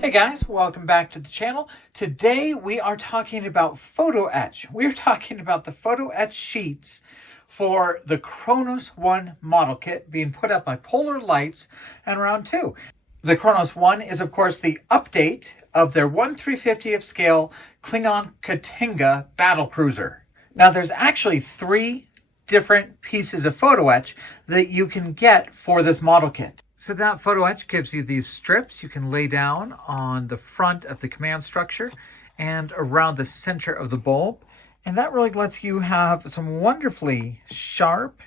Hey guys, welcome back to the channel. Today we are talking about photo etch. We're talking about the photo etch sheets for the Kronos One model kit being put up by Polar Lights and Round 2. The Kronos One is of course the update of their 1/350th scale Klingon Katinga battle cruiser. Now there's actually 3 different pieces of photo etch that you can get for this model kit. So that photo etch gives you these strips you can lay down on the front of the command structure and around the center of the bulb. And that really lets you have some wonderfully sharp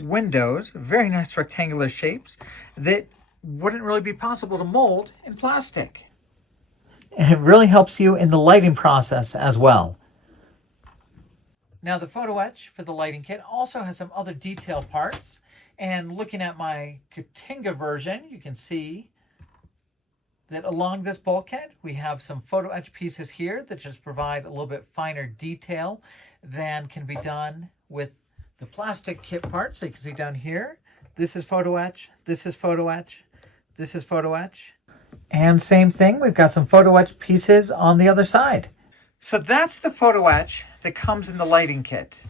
windows, very nice rectangular shapes that wouldn't really be possible to mold in plastic. And it really helps you in the lighting process as well. Now the photo etch for the lighting kit also has some other detailed parts. And looking at my Katinga version, you can see that along this bulkhead, we have some photo etch pieces here that just provide a little bit finer detail than can be done with the plastic kit parts. So you can see down here, this is photo etch, this is photo etch, this is photo etch. And same thing, we've got some photo etch pieces on the other side. So that's the photo etch that comes in the lighting kit.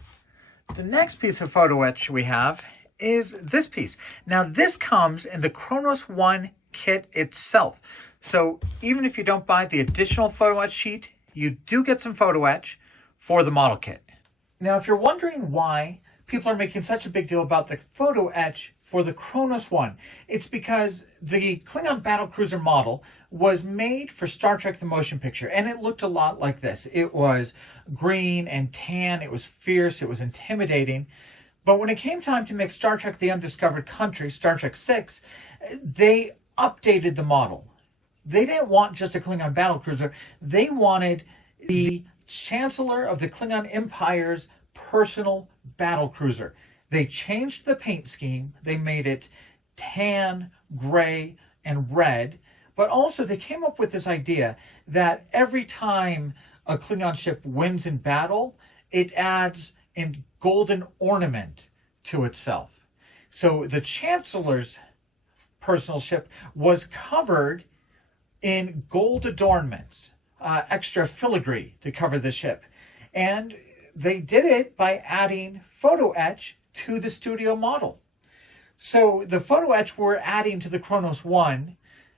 The next piece of photo etch we have is this piece. Now this comes in the Kronos One kit itself. So even if you don't buy the additional photo etch sheet, you do get some photo etch for the model kit. Now if you're wondering why people are making such a big deal about the photo etch for the Kronos One, it's because the Klingon battlecruiser model was made for Star Trek the Motion Picture, and it looked a lot like this. It was green and tan, it was fierce, it was intimidating. But when it came time to make Star Trek The Undiscovered Country, Star Trek VI, they updated the model. They didn't want just a Klingon battlecruiser. They wanted the Chancellor of the Klingon Empire's personal battlecruiser. They changed the paint scheme. They made it tan, gray, and red. But also they came up with this idea that every time a Klingon ship wins in battle, it adds a golden ornament to itself. So the Chancellor's personal ship was covered in gold adornments, extra filigree to cover the ship. And they did it by adding photo etch to the studio model. So the photo etch we're adding to the Kronos One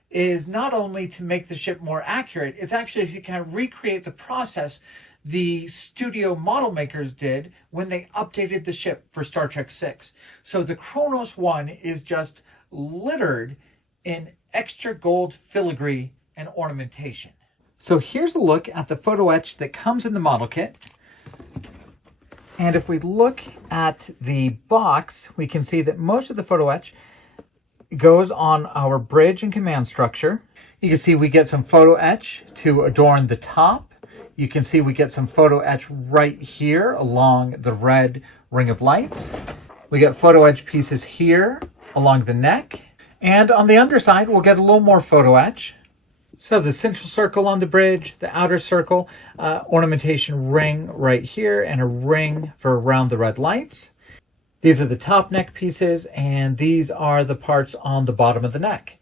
is not only to make the ship more accurate, it's actually to kind of recreate the process the studio model makers did when they updated the ship for Star Trek VI. So the Kronos One is just littered in extra gold filigree and ornamentation. So here's a look at the photo etch that comes in the model kit. And if we look at the box, we can see that most of the photo etch goes on our bridge and command structure. You can see we get some photo etch to adorn the top. You can see we get some photo etch right here along the red ring of lights. We get photo etch pieces here along the neck. And on the underside, we'll get a little more photo etch. So the central circle on the bridge, the outer circle, ornamentation ring right here, and a ring for around the red lights. These are the top neck pieces, and these are the parts on the bottom of the neck.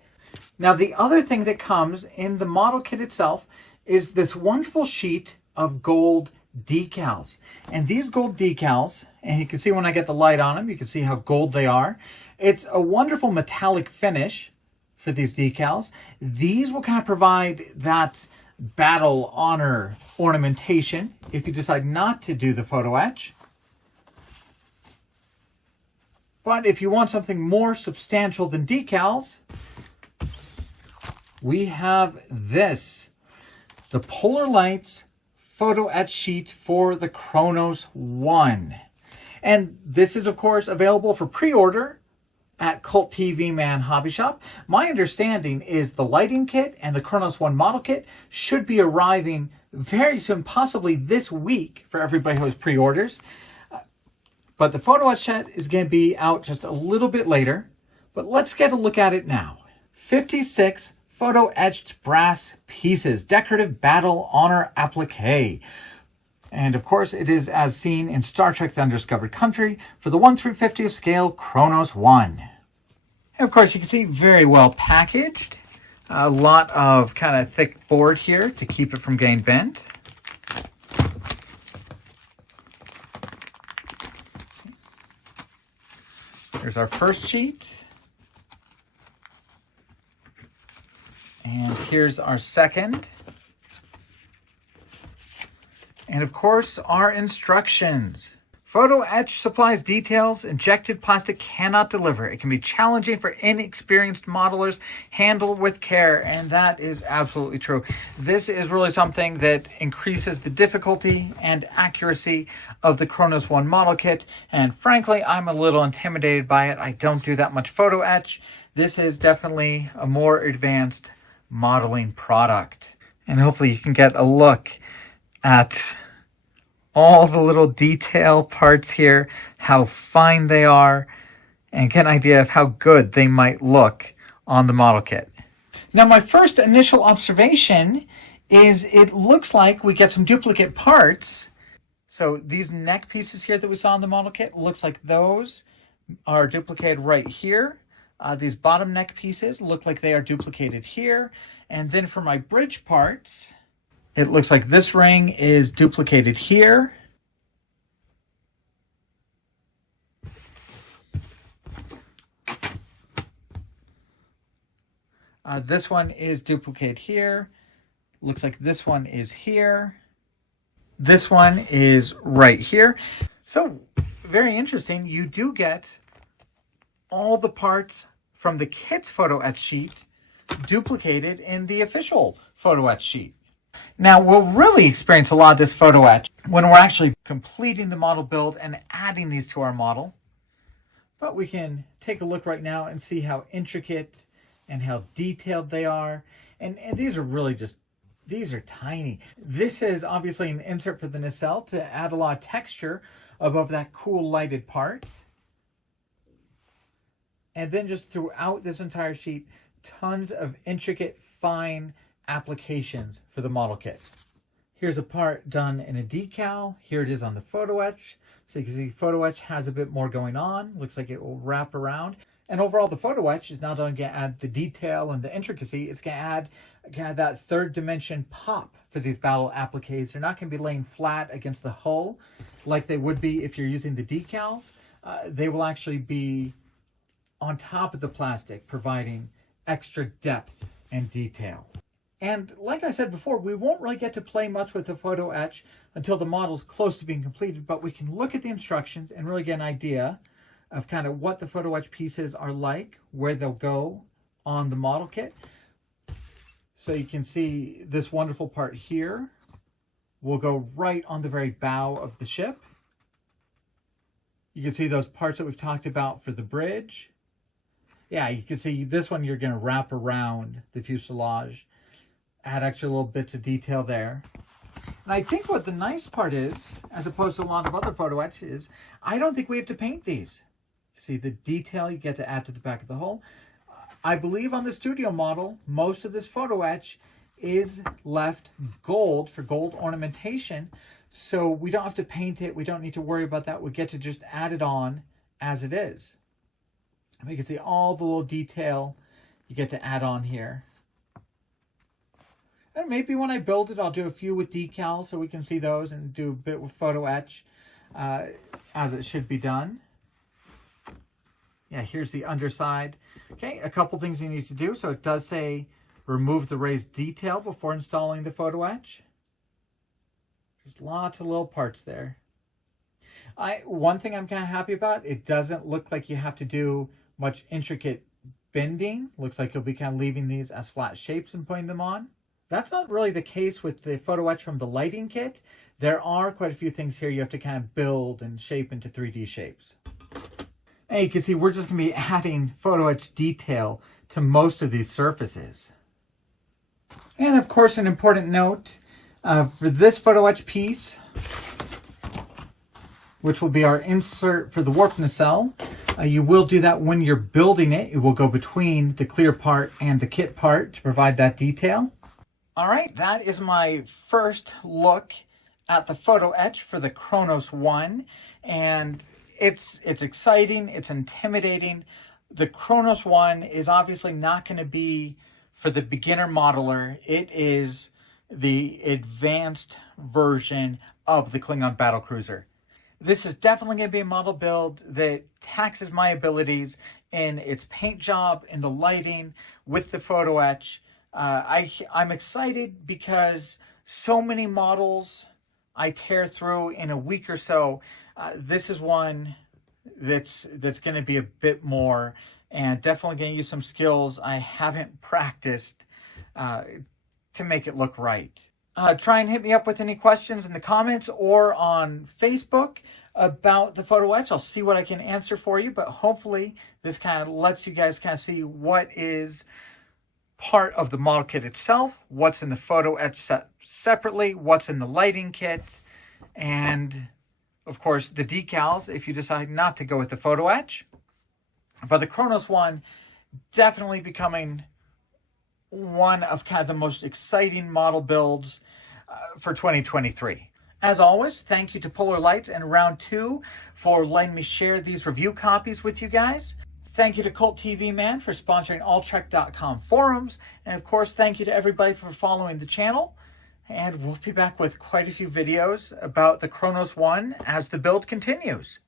Now the other thing that comes in the model kit itself is this wonderful sheet of gold decals. And these gold decals, and you can see when I get the light on them, you can see how gold they are. It's a wonderful metallic finish for these decals. These will kind of provide that battle honor ornamentation if you decide not to do the photo etch. But if you want something more substantial than decals, we have this. The Polar Lights photo etch sheet for the Kronos One. And this is, of course, available for pre-order at Cult TV Man Hobby Shop. My understanding is the lighting kit and the Kronos One model kit should be arriving very soon, possibly this week for everybody who has pre-orders. But the photo etch set is going to be out just a little bit later. But let's get a look at it now. 56 photo etched brass pieces, decorative battle honor applique. And of course, it is as seen in Star Trek The Undiscovered Country for the 1/50th scale Kronos One. And of course, you can see very well packaged. A lot of kind of thick board here to keep it from getting bent. Here's our first sheet. And here's our second. And of course, our instructions. Photo etch supplies details injected plastic cannot deliver. It can be challenging for inexperienced modelers. Handle with care, and that is absolutely true. This is really something that increases the difficulty and accuracy of the Kronos One model kit, and frankly, I'm a little intimidated by it. I don't do that much photo etch. This is definitely a more advanced modeling product, and hopefully you can get a look at all the little detail parts here, how fine they are, and get an idea of how good they might look on the model kit. Now, my first initial observation is it looks like we get some duplicate parts. So these neck pieces here that we saw in the model kit, looks like those are duplicated right here. These bottom neck pieces look like they are duplicated here. And then for my bridge parts, it looks like this ring is duplicated here. This one is duplicated here. Looks like this one is here. This one is right here. So very interesting. You do get all the parts from the kit's photo etch sheet duplicated in the official photo etch sheet. Now, we'll really experience a lot of this photo etch when we're actually completing the model build and adding these to our model. But we can take a look right now and see how intricate and how detailed they are. And these are really just, these are tiny. This is obviously an insert for the nacelle to add a lot of texture above that cool lighted part. And then just throughout this entire sheet, tons of intricate, fine applications for the model kit. Here's a part done in a decal. Here it is on the photo etch. So you can see photo etch has a bit more going on. Looks like it will wrap around. And overall, the photo etch is not only going to add the detail and the intricacy, it's going to add that third dimension pop for these battle appliques. They're not going to be laying flat against the hull like they would be if you're using the decals. They will actually be on top of the plastic, providing extra depth and detail. And like I said before, we won't really get to play much with the photo etch until the model's close to being completed, but we can look at the instructions and really get an idea of kind of what the photo etch pieces are like, where they'll go on the model kit. So you can see this wonderful part here will go right on the very bow of the ship. You can see those parts that we've talked about for the bridge. Yeah, you can see this one you're going to wrap around the fuselage, add extra little bits of detail there. And I think what the nice part is, as opposed to a lot of other photo etch, is I don't think we have to paint these. See the detail you get to add to the back of the hull. I believe on the studio model, most of this photo etch is left gold for gold ornamentation. So we don't have to paint it. We don't need to worry about that. We get to just add it on as it is. And you can see all the little detail you get to add on here. And maybe when I build it, I'll do a few with decals so we can see those and do a bit with photo etch as it should be done. Yeah, here's the underside. Okay, a couple things you need to do. So it does say remove the raised detail before installing the photo etch. There's lots of little parts there. One thing I'm kind of happy about, it doesn't look like you have to do much intricate bending. Looks like you'll be kind of leaving these as flat shapes and putting them on. That's not really the case with the photo etch from the lighting kit. There are quite a few things here you have to kind of build and shape into 3D shapes. And you can see we're just going to be adding photo etch detail to most of these surfaces. And of course, an important note for this photo etch piece, which will be our insert for the warp nacelle, you will do that when you're building it. It will go between the clear part and the kit part to provide that detail. All right, that is my first look at the photo etch for the Kronos One. And it's exciting, it's intimidating. The Kronos One is obviously not going to be for the beginner modeler, it is the advanced version of the Klingon battlecruiser. This is definitely going to be a model build that taxes my abilities in its paint job, in the lighting, with the photo etch. I'm excited because so many models I tear through in a week or so. This is one that's going to be a bit more, and definitely going to use some skills I haven't practiced to make it look right. Try and hit me up with any questions in the comments or on Facebook about the photo etch. I'll see what I can answer for you, but hopefully this kind of lets you guys kind of see what is part of the model kit itself, what's in the photo etch separately, what's in the lighting kit, and of course the decals if you decide not to go with the photo etch. But the Kronos One definitely becoming one of kind of the most exciting model builds for 2023. As always, thank you to Polar Lights and Round 2 for letting me share these review copies with you guys. Thank you to Cult TV Man for sponsoring alltrek.com forums. And of course, thank you to everybody for following the channel. And we'll be back with quite a few videos about the Kronos One as the build continues.